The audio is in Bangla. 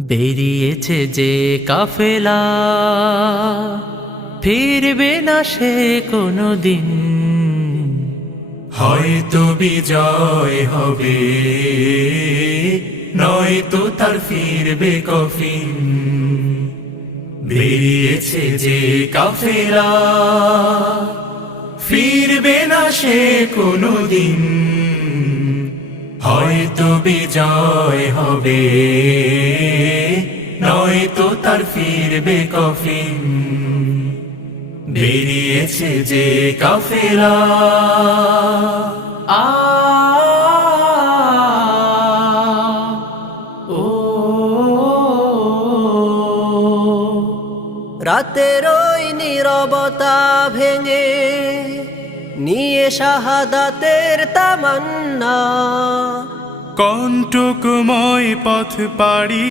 বেরিয়েছে যে কাফেলা, ফিরবে না সে কোনো দিন। হয়তো বিজয় হবে, নয়তো তার ফিরবে কফিন। বেরিয়েছে যে কাফেলা, ফিরবে না সে কোনো দিন। হয়তো বিজয় হবে, নয়তো তার ফিরবে কফিন। বেরিয়েছে যে কাফেলা। আ ও রাতের ওই নীরবতা ভেঙে নিয়ে শাহাদাতের তামান্না, কণ্টকময় পথ পাড়ি